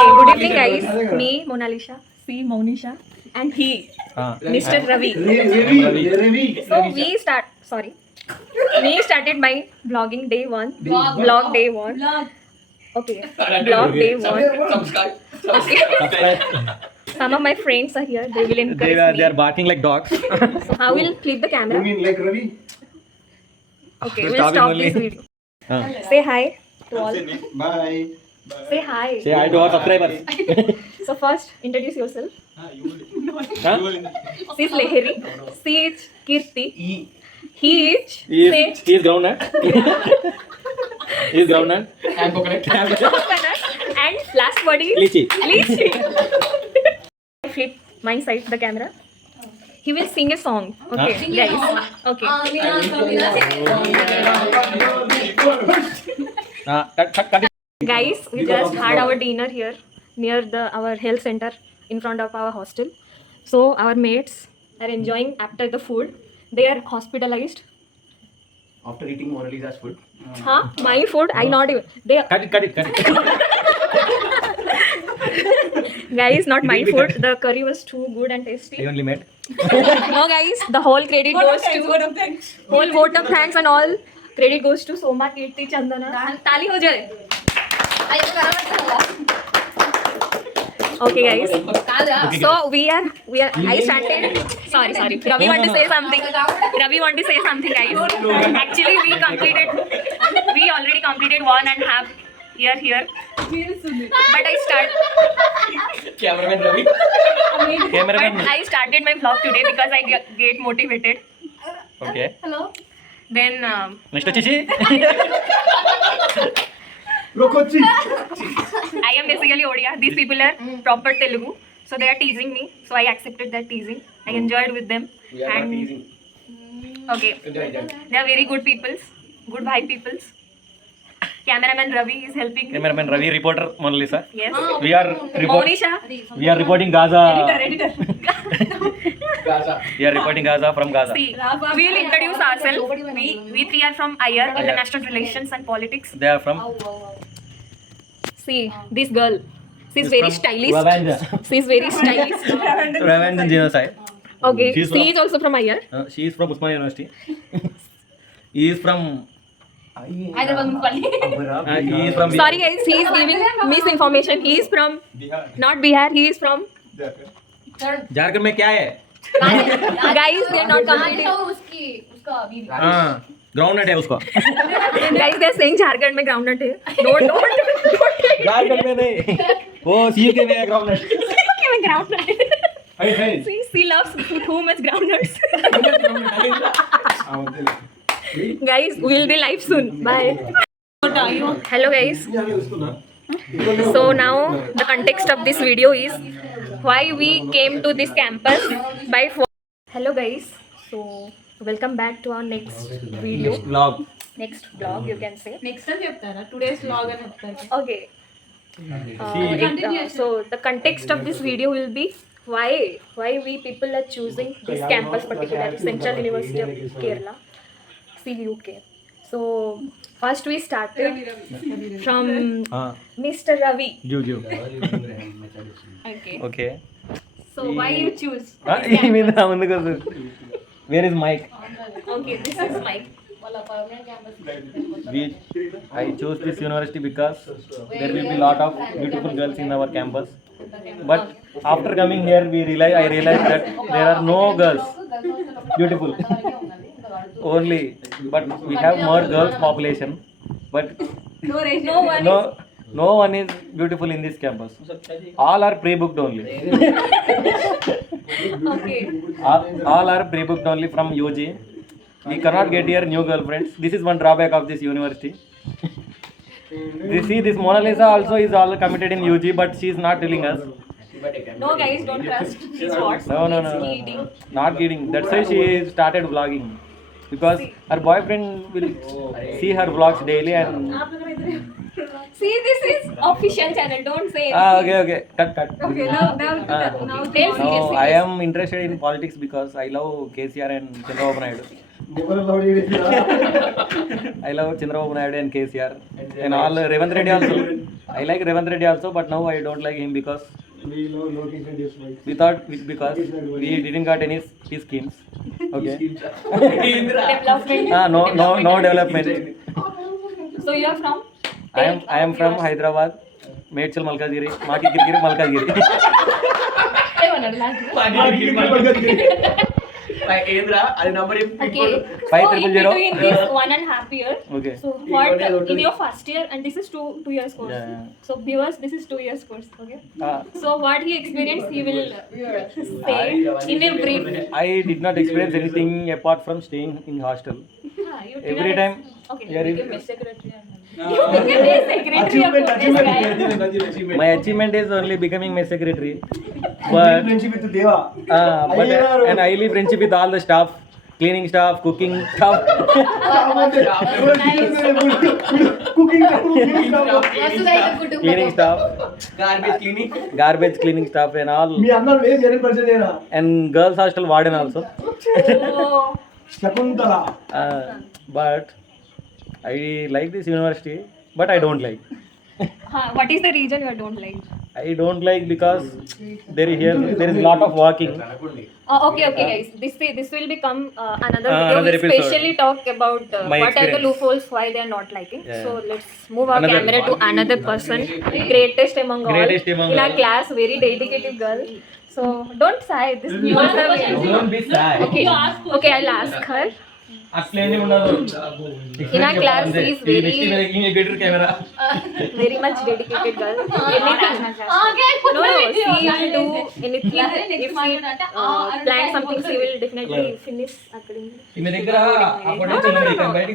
Good evening, guys. Me, Mona Lisa. C, Monisha. And he, Mr. Ravi. So we started my vlogging day one. Vlog day one. Okay. Vlog day one. Okay. Some of my friends are here. They will encourage me. They are barking like dogs. So how will flip the camera? You mean like Ravi? Okay, After we'll stopping stop only. this video. Say hi to all. Bye. Say hi. Say hi to our subscribers. So first, introduce yourself. Huh? She is Leheri. She is Kirti. He is. He is groundnut. He is groundnut. And last word is Lychee. Lychee. Flip my side the camera. He will sing a song. Okay, guys. Okay. Cut it. Guys, we just had our dinner here near our health center in front of our hostel. So our mates are enjoying after the food. They are hospitalized. After eating Mona Lisa's food. Huh? My food? I not even. They are, Cut it. guys, not my food. The curry was too good and tasty. I only made. No, guys, the whole credit goes to whole vote of thanks and all credit goes to Soma, Kirti, Chandana. ताली हो जाए. Okay, guys. So we are. I started. Sorry. Ravi want to say something. Ravi want to say something, guys. Actually, we already completed 1.5 year here. But Cameraman Ravi. I started my vlog today because I get motivated. Okay. Then Next Chichi. Rokochi. I am basically Odia. These people are proper Telugu, so they are teasing me. So I accepted that teasing. I enjoyed with them. We are not teasing. Okay, they are very good peoples, good vibe peoples. Cameraman Ravi is helping me. Cameraman Ravi, reporter Mona Lisa. Yes. We are Monisha. reporting Gaza. Editor. Gaza. We are reporting Gaza from Gaza. See, we will introduce ourselves. We three are from IR, International Relations and Politics. They are from See, this girl. She's very stylish. Revenge. She's very stylish. Revenge and genocide. Okay, She's she is also from IR. She is from Usman University. He is from. He is from. Sorry guys, he is giving misinformation. He is from not Bihar. He is from Jharkhand में क्या है? guys. They are not completed. हाँ, groundnut है उसका. Guys, they are saying Jharkhand में groundnut है. Don't. Jharkhand में नहीं. वो सीके में है groundnut. Groundnut. She loves too much groundnuts. Guys, we'll be live soon. Bye. Hello guys. So now the context of this video is why we came to this campus by phone. Hello guys. So welcome back to our next video. Next vlog you can say. Next అని చెప్తారా today's vlog అని చెప్తారు Okay. So the context of this video will be why we people are choosing this campus, particularly Central University of Kerala, CUK. So first we started from Mr. Ravi. Juju. Okay. Okay. So why you choose? Where is Mike? Okay, this is Mike. I chose this university because there will be lot of beautiful girls in our campus. But after coming here, I realized that there are no girls beautiful. Only, but we have more girls population. But no one is beautiful in this campus. All are pre-booked only. Okay. All are pre-booked only from UG. We cannot get here new girlfriends. This is one drawback of this university. You see, this Mona Lisa also is all committed in UG, but she is not telling us. No guys, don't trust. She's hot. No. She's kidding. Not kidding. That's why she started vlogging. Because her boyfriend will see her vlogs daily and. See, this is official channel. Don't say Okay. Cut. Okay now Tell No, I am interested in politics because I love KCR and Chandrababu Naidu. I love Chandrababu Naidu and KCR and all Revanth Reddy also. I like Revanth Reddy also, but now I don't like him because we thought because we didn't got any his schemes. Okay. Development. No development. So you are from? I am from Hyderabad, Medchal Malkagiri, Maki Kirkiri Malkagiri. By Indra, I number him. Okay. Five So in triple zero. between this 1.5 year. Okay. So what in your first year, and this is two years course. Yeah. So viewers, this is 2 years course. Okay. So what he experienced, he will say in a brief. I did not experience anything apart from staying in hostel. You did Every not time. Okay. Yeah, You became a secretary. You became a secretary of this guy. My achievement is only becoming my secretary. But and I live friendship with all the staff, cleaning staff, cooking staff. Cleaning staff, Garbage cleaning. garbage cleaning staff and all. And girls hostel warden also. Oh. But I like this university, but I don't like. What is the reason you don't like? I don't like because there is lot of walking. Okay, guys. This will become another video. Another We episode. specially talk about My what are the experience. loopholes, why they are not liking. Yeah. So let's move our Another- camera to another person, greatest among Greatest all among in our all. class, very dedicated girl. So don't sigh. This viewers are Don't be sad. okay. I'll ask her. In our class, she is very much dedicated girl. Anything. No, she will do anything. If she plans something, she will definitely finish academically.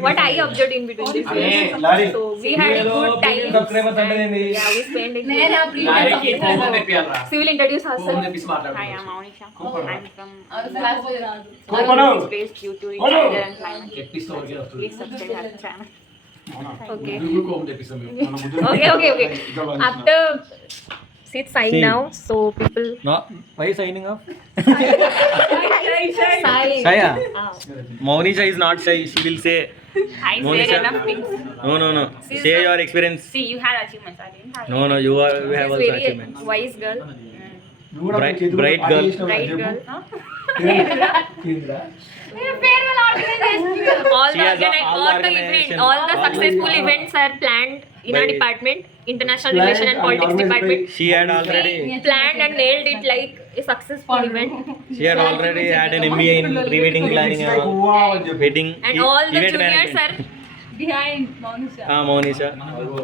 What I observed in between these years. So we had good time. Yeah, we spent it. She will introduce herself. Hi, I'm Monisha. I'm from place due to weather and climate. Please subscribe our channel. Okay. Okay. After she's signed See. now, so people. No, why signing off? Sign. Shaya. Ah. Monisha is not shy. She will say. I said Monisha. enough things. No. Share your experience. See, you had achievements. I didn't have. No, you have She's also very achievements. wise girl. Bright girl. Bright girl. She has all the organization. All the successful events are planned in our department, International Relation and Politics department. She had already. Planned and nailed it like a successful event. She had already had an MBA in pre-wedding planning and wedding. And all the event juniors management. are Behind Monisha. Monisha.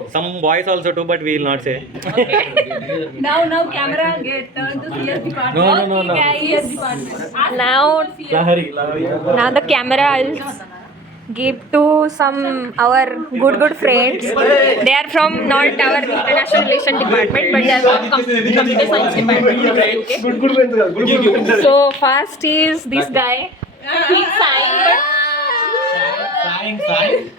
Some boys also too, but we will not say. Now camera get turned to CS department. No. CS department. now the camera I'll give to some our good friends. They are from not our international relation department, but they are from computer science department. Okay? So first is this guy. He's signed,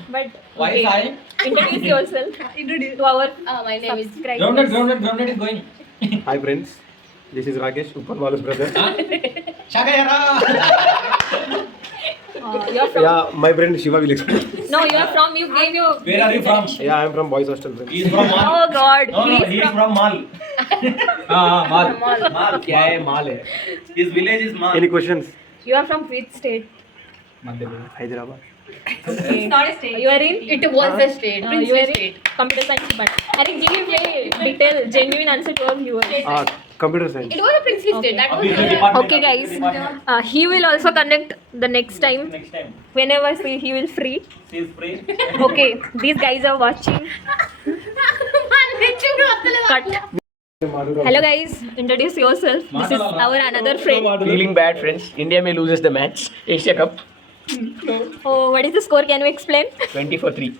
but Why okay. signed? Introduce yourself to our My name is. subscribers. Grounded is going. Hi friends, this is Rakesh, Upar Balu's brother. You are from Yeah, my friend Shiva will explain. no, you are from. You gave your. Where are you from? Yeah, I am from Boys Hostel. Friends. He is from Mal. Oh God, No, he's he is from. from Mal. Mal. Mal. क्या है Mal है? His village is Mal. Any questions? You are from which state? Hyderabad. It's not a state. You are in. It was a state. You Princely are in state. computer science department. I think give a detail, genuine answer to our viewers. Computer science. It was a princely state. That was. Okay, guys. He will also connect the next time Next time. whenever he will free. She is free. Okay, these guys are watching. Cut. Hello guys, introduce yourself. This is our another friend. Feeling bad, friends. India may loses the match. Asia Cup. Oh, what is the score? Can you explain? 20-3.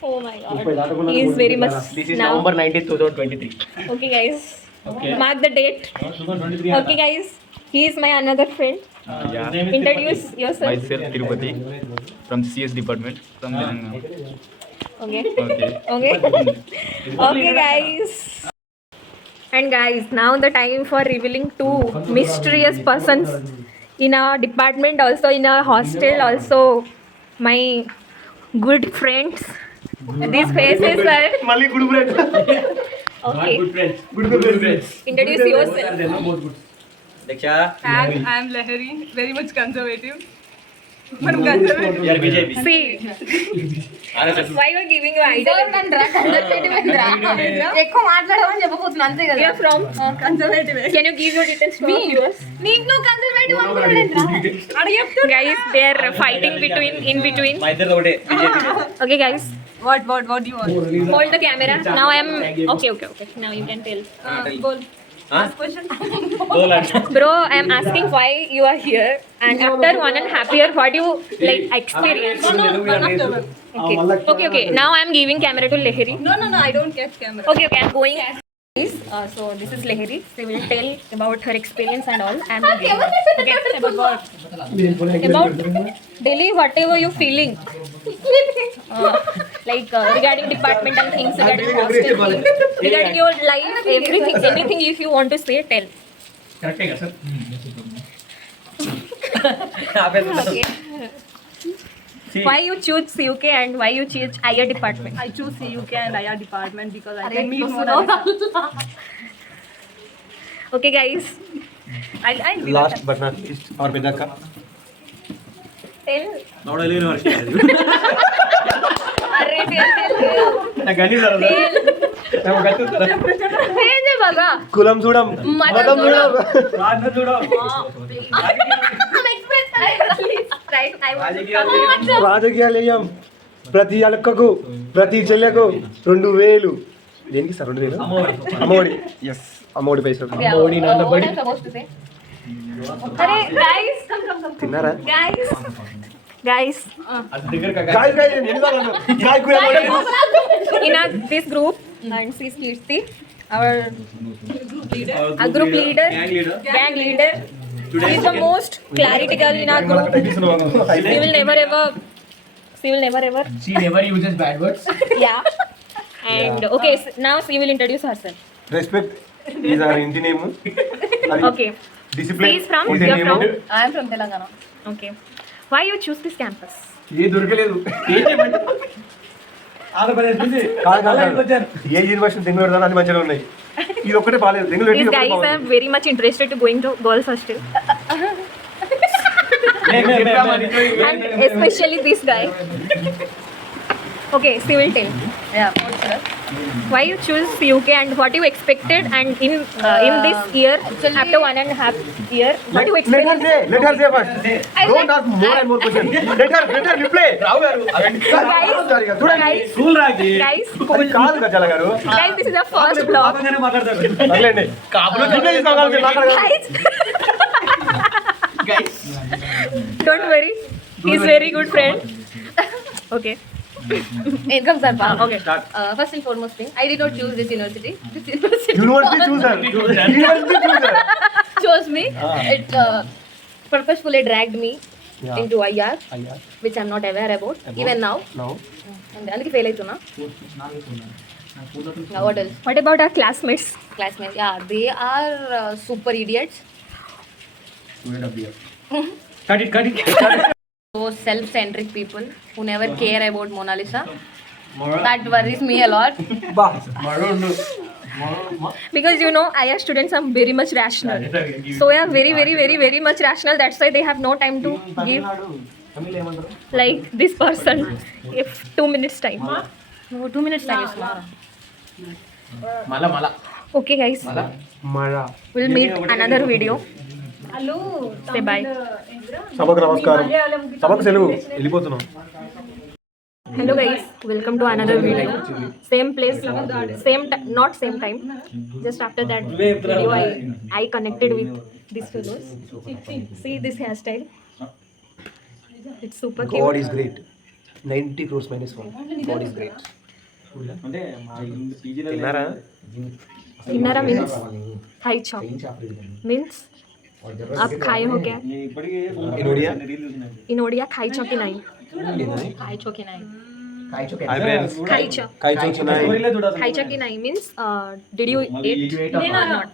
Oh my God, he is very much This is now. November 19th, 2023. Okay, guys. Okay. Mark the date. Sugar 23. Okay, guys. He is my another friend. His name is Introduce yourself. Myself Tirupati from CS department from Telangana. Okay. Okay. Okay. Okay, guys. And guys, now the time for revealing two mysterious persons in a department, also in a hostel, also my good friends. These faces are మళ్ళీ good friend okay. Good friends. Good friends. Introduce yourself. They are both good. Diksha, I'm Lahari, very much conservative. మనం conservative. You are BJP. See, RSS. why you are giving your idol? ఎక్కువ మాట్లాడమని చెప్పబోతున్నా అంతే కదా. You are from? Conservative. Can you give your details to our viewers? నీకు నువ్వు conservative అనుకున్నాడు. Guys, they are fighting in between. మా ఇద్దరు ఒకటే BJP. Okay, guys, What do you want? hold the camera. Now I am okay. Now you can tell. Bol. Huh? Question. Bro, I am asking why you are here, and after 1.5 year, what you like experience? Okay. Now I am giving camera to Lahiri. No, I don't catch camera. Okay, I'm going. So this is Lahiri. She will tell about her experience and all. And about Delhi, whatever you feeling, regarding departmental things, regarding hostel things, regarding your life, anything if you want to say, tell. కరెక్టే కదా sir? Okay. Why you choose UK and why you choose IR department? I choose CUK and IR department because I Arey, can meet close more. Okay, guys, I'll be last but not least our పెద్దక్క tell. Noodle University. Arre, tell. నాకు గణి sir Tell je baga. కులం చూడం మతం చూడం ప్రార్థన చూడం. Right, I want to రాజకీయాలయం ప్రతి అలక్కకు ప్రతి చెల్లెకు 2000 దేనికి సార్ 2000 అమ్మఒడి ఎస్ అమ్మఒడి పైసలు Yeah. What I'm supposed to say? Arey, guys, come. తిన్నారా Guys, అది దగ్గర గాయ్ గాయ్ ఎన్నిసార్లు guy కుయా in this group, and she's Kirti, our group leader, gang leader. She is the most clarical in our group. She will never ever. She never uses bad words. Yeah. And okay, now she will introduce herself. Respect is our ఇంటి name Okay. She discipline is from? ఇంటి You're name from? I am from Telangana. Okay. Why you choose this campus? ఏ దొరకలేదు ఏం చేయమంటే ఆంధ్రప్రదేశ్ నుంచి కాదు ఏ university Bengaluru దాని అన్ని మంచిగా ఉన్నాయి ఇది ఒక్కటే బాలేదు Bengaluru These guys are very much interested to going to girls hostel, and especially this guy. Okay, she will tell. Yeah, for sure. Why you choose UK and what you expected, and in this year, after 1.5 year, what you let her expected? say first don't ask more and more questions let her reply రావు గారు Guys, school రాకి guys, అది కాదు గజాల గారు guys, this is the first vlog. పాపంగానే మాట్లాడతారు. సర్లేండి కాపులో reply ఇస్తాం కాబట్టి మాట్లాడగలరు. Guys, don't worry, he's very good friend. Okay. It comes our part. Okay. First and foremost thing, I did not choose this university. This university university చూసారు chose me. It purposefully dragged me into IR, which I'm not aware about even now. And అందుకే fail అవుతున్నా. Now what else? What about our classmates? Classmates, yeah, they are super idiots. Cut it. Those self-centric people who never care about Mona Lisa. That worries me a lot. Because you know, IR students are very much rational. So they are very much rational. That's why they have no time to give like this person if 2 minutes time. No, 2 minutes time is more. మళ్ళా Okay, guys, మഴ we'll meet another video. Say bye. సభకు నమస్కారం సభకు సెలవు వెళ్ళిపోతున్నాం Hello guys, welcome to another video. Same place, not same time. Just after that video, I connected with these fellows. See this hairstyle. It's super God cute. Is great 90 crores minus 1 God is great అంటే మా పీజీలో తిన్నారా Innara means thigh chop. Means आप खाए हो क्या? ఇప్పటికీ In Odia? In Odia, khai choki nahi. Khai choki nahi. Hi friends Khai chop. కాయ చూస్తున్నాయి Khai choki nahi means did you eat? mali or not?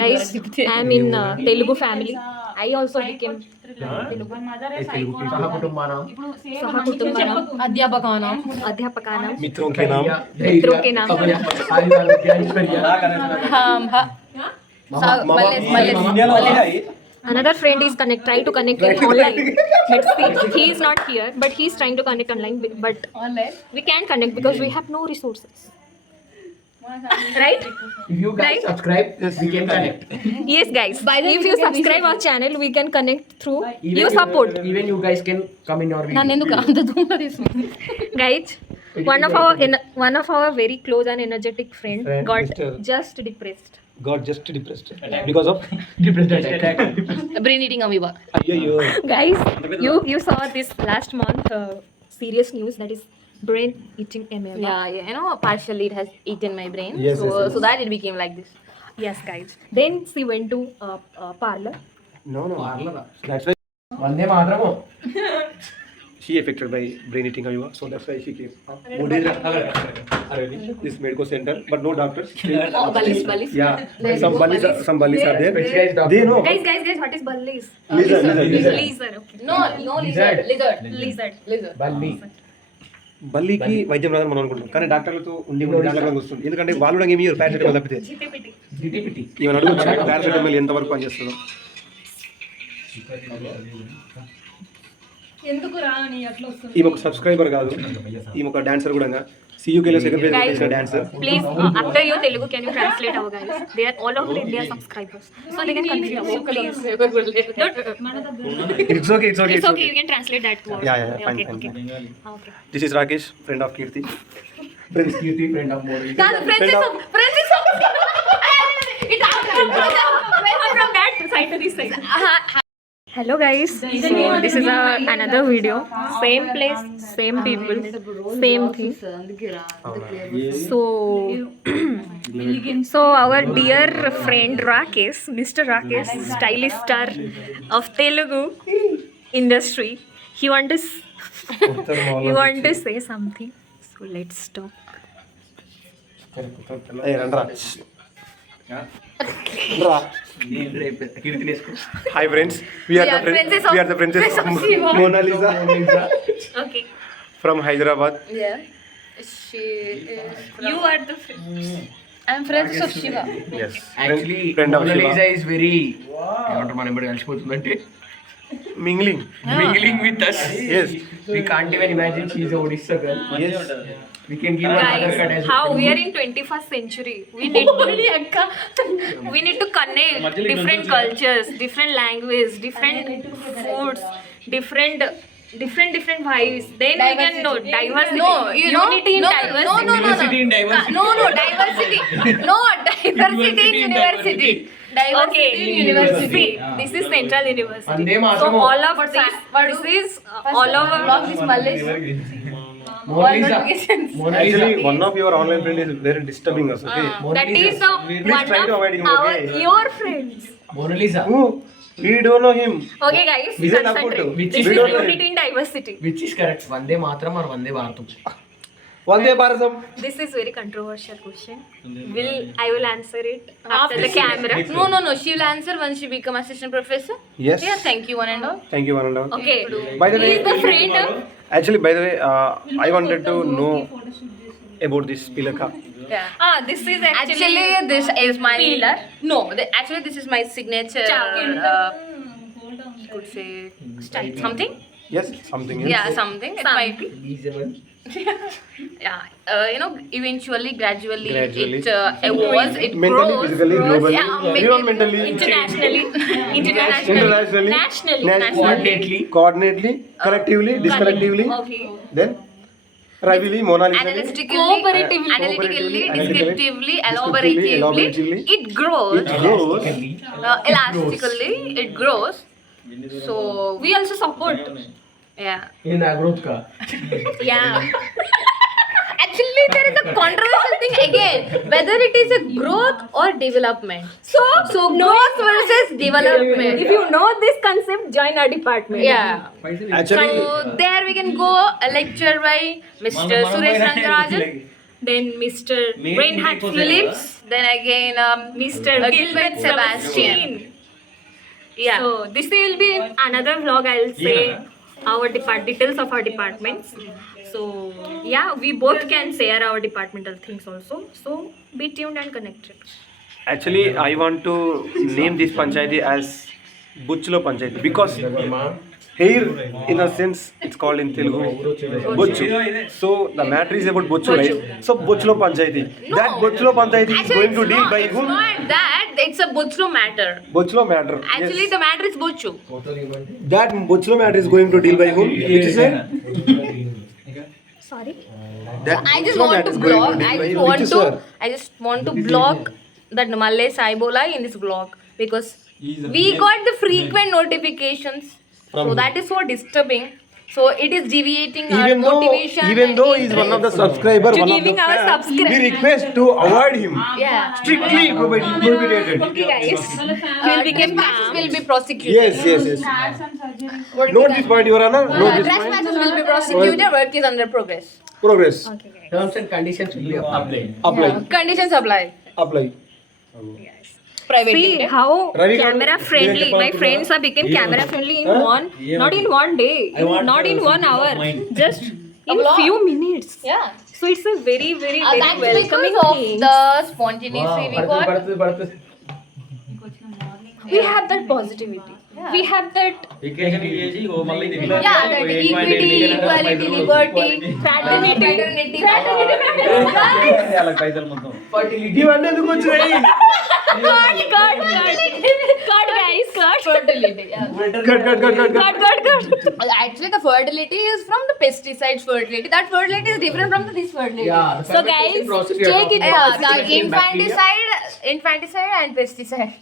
Guys, I am in Telugu family. I also became Sahakutumbanam, Adhyapakanam, मित्रों के नाम Mitron ke naam. Another friend is try to connect him online. Let's see. He is not here, but he is trying to connect online. But we can't connect because we have no resources. Right? If you guys subscribe, we can connect. Yes, guys. If you subscribe our channel, we can connect through your support. Even you guys can come in our video. Guys, one of our very close and energetic friend got just depressed. God just depressed because of Brain eating amoeba. अय्यो Guys, you saw this last month serious news that is brain eating amoeba. Yeah, you know, partially it has eaten my brain. Yes, so, yes, yes. so that it became like this. Yes, guys. Then she went to parlor. no that's why Vande Mataram. she affected by brain eating amoeba, so that's why she came. This medical center, but no doctors. Oh, Balis. Yeah, some bullies are there. Which guys doctor? They know. Guys, what is bullies? Lizard. Lizard, okay. No, lizard. Lizard. Balli. బల్లికి వైద్యం రాదని మనం అనుకుంటాం, కానీ డాక్టర్లతో ఉండి వస్తుంది. ఎందుకంటే వాళ్ళు కూడా ఏమి పారాసిటమాల్ తప్పితే DTPT. ఏమైనా అడగచ్చు పారాసిటమాల్ ఎంతవరకు పనిచేస్తుందో. ఈమె ఒక సబ్స్క్రైబర్ కాదు, ఈమె ఒక డాన్సర్ కూడా. CUKలో సెకండ్ ప్లేస్ చేసిన dancer. Please, after your Telugu, can you translate our guys? They are all over India subscribers, so they can confuse. So please. It's okay. It's okay. You can translate that word. Yeah, fine. Okay. This is Rakesh, friend of Kirti. Friends Kirti, friend of Modi. From that side to this side. Hello guys, so this is another video. Same place, same people, same thing. So our dear friend Rakesh, Mr. Rakesh, stylish star of Telugu industry, he want to say something. So let's talk. Hey, Randra. Hi friends, we are the princess of Mona Lisa Okay. from Hyderabad. Yeah. She is. You are the friend. I'm friends of Shiva. Yes, Actually, friend of Mona Shiva. Lisa is very. ఏమంటారు మన ఎప్పుడు కలిసిపోతుందంటే Mingling. mingling with us. Yes. We can't even imagine she is a Odisha girl. Yes. We can give her other cut Guys, as how we are in 21st century. We need to connect different cultures, different language, different foods, different vibes. Then we can know diversity. No, you know, unity in diversity. Diversity in diversity. No, diversity. No, diversity in university. Okay, Diversity in university. see, this is Central University. Vande So Mataram. all of this is all over. This Malay. Mona Lisa. Mona Lisa. Actually, one of your online friend is very disturbing us. Okay. That is the Please one try to of avoid him, our okay? your friends. Mona Lisa. Who? We don't know him. Okay, guys, Is it concentrate. Nakuto? This We is don't know unity in diversity. Which is correct? Vande Mataram or Vande Bharatam? Vande Bharatam. This is very controversial question. I will answer it after the camera. No. She will answer when she become assistant professor. Yes. Yeah, thank you one and all. Thank you, one and all. Okay. By the He way, is the friend of. actually, by the way, I wanted to know about this Pilaka. This is Actually, this is my Pillar? No, actually this is my signature. Could say something. Yes, something else. Yeah, something. It might be. Yeah, eventually, gradually, Gradually. it evolves, it Mentally, grows. physically, globally, Yeah, environmentally, internationally, internationally, Coordinately. coordinately, collectively, discollectively, Okay. then rivally, Mona Lisa, Analytically, Cooperatively. analytically, Descriptively, descriptively, elaboratively, it grows. it grows. Elastically, it grows. So We also support. yeah. In Agrotka. Yeah. Actually, there is a controversial thing again, whether it is a growth or development. So growth versus development. If you know this concept, join our department. Yeah. Actually, So there we can go a lecture by Mr. Suresh Rangarajan. then Mr. Reinhard Phillips, Then again, Mr. Gilbert Gilbert Sebastian. Sebastian. Yeah. So this will be another vlog. I'll say our details of our departments. So yeah, we both can share our departmental things also. So be tuned and connected. Actually, I want to name this panchayati as Butchulo Panchayati because hair, in a sense, it's called in Telugu Butchu. So the matter is about Butchu, right? So Butchulo Panchayati. That Butchulo Panchayati is going to deal by it's whom? not that. It's a Butchu matter. Butchulo matter. Actually, Yes. the matter is Butchu. That Butchulo matter is going to deal by whom? Which is it? Sorry. That I just Butchulo want matter to is going block. deal I by just which want is to. her? I just want to block that Malle Saibola in this blog because we got the frequent notifications. So that is so disturbing. So it is deviating our motivation. Even and though he's one of the interest. subscriber, To one of the giving our fans, subscribe- we request to avoid him. Yeah. Strictly prohibited. Okay, guys. We'll become Trespasses will be prosecuted. Yes. Note this point, Your Honor. Note this point. Trespasses will be prosecuted. Work is under progress. Progress. Okay, guys. Terms and conditions will be applied. Apply. Conditions apply. Apply. Private. See limited. how Ravi garu, camera friendly. Virendrapal My Kumar. friends are became camera friendly in not in one day, not in 1 hour, just in vlog. few minutes. Yeah. So it's a very very very That's welcoming because of thing. the spontaneity we got. We have that positivity. We have that Yeah, that equity, equality, liberty, fraternity. ఇవన్నీ ఎందుకు వచ్చినాయి? cut guys, cut. Fertility. Yeah. Cut. Actually, the fertility is from the pesticides fertility. That fertility is different from this fertility. Yeah. So guys, take it Yeah, the positive. infanticide and pesticide.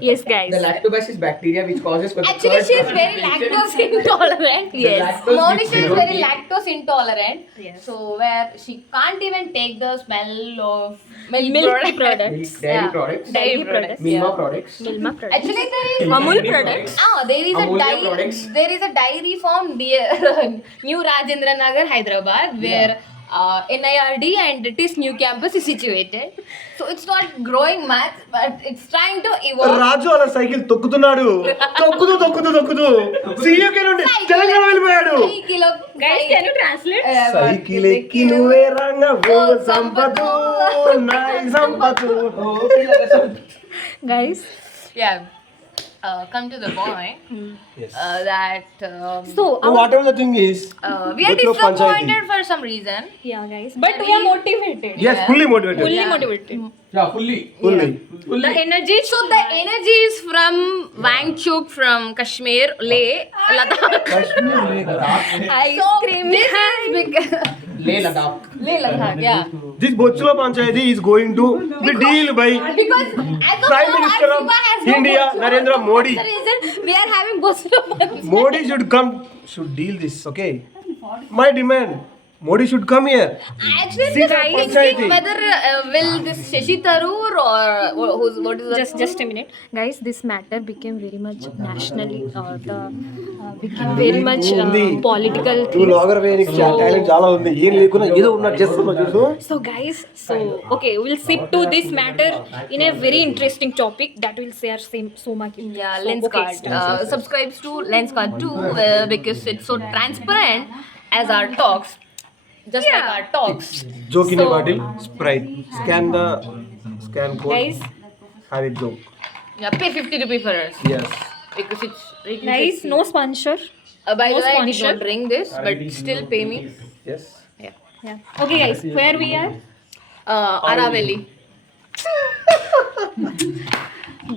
Yes, guys. The lactobacillus bacteria which causes for the Actually, curd she is production. very lactose intolerant. Yes. Lactose Monisha is which very lactose intolerant. Yes. So where she can't even take the smell of milk Milk products. products. Dairy Yeah. products. Dairy Dairy products. Milma Yeah. products. Milma products. Actually, there is Amul products. there is a Amulya dairy. products. There is a dairy farm near New Rajendra Nagar, Hyderabad, where NIRD and it is new campus is situated. So it's not growing much, but it's trying to evolve. రాజు అలా cycle తొక్కుతున్నాడు తొక్కుతూ సీఎంకే నుండి తెలంగాణ వెళ్ళిపోయాడు. Guys, can you translate? Cycle ఎక్కి నువ్వే రంగ ఓ సంపదు నాయి సంపదు. Guys. Yeah. Come to the point. Yes. That So Whatever the thing is, we are Butchulo disappointed Panchayati. for some reason. yeah, guys. But we are motivated. yes, fully motivated. Fully motivated. Yeah, fully. Fully. The energy. So the energy is from Wangchuk, from Kashmir, Leh, Ladakh. Ice So cream. this is because Leh Ladakh. Leh Ladakh, yeah. This Butchulo Panchayati is going to be deal by Because as of Prime now, Minister of Siva has no India, Butchulo. Narendra Modi. That's the reason we are having Butchulo Panchayati. Modi should deal this, okay? My demand, Modi should come here. Actually, See just the thinking Panchayati. whether will this Shashi Tharoor or what is the Just a minute, guys. This matter became very much nationally, became very much political. నువ్వు logger వే నీకు talent చాలా ఉంది, ఏం లేకున్నా ఏదో ఉన్నట్టు చేస్తున్నావు చూసు. So guys, okay, we'll sit to this matter in a very interesting topic that will share so much. Yeah, So, Lenscard. okay, Subscribes to Lenscard too because it's so transparent as our talks. Just like our talks. Joke in a So- bottle, Sprite. Scan code. guys, Have it joke. Yeah, pay 50 rupees for us Yes. because it's guys, no sponsor. by no the way, I did sponsor. not drink this, but still pay me. Yes. Yeah. Okay, guys, where we are? Araveli.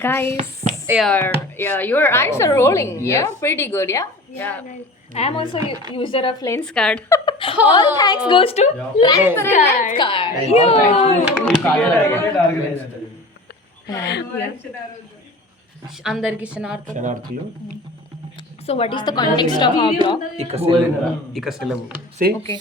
Guys. Yeah, your eyes are rolling. Yeah, pretty good. Yeah. I am also user of Lenscard. All thanks goes to Lenscard. అందరికి క్షణార్థం. శనార్థులు. So what is the context of our blog? ఇక సెలవు. Say. Okay.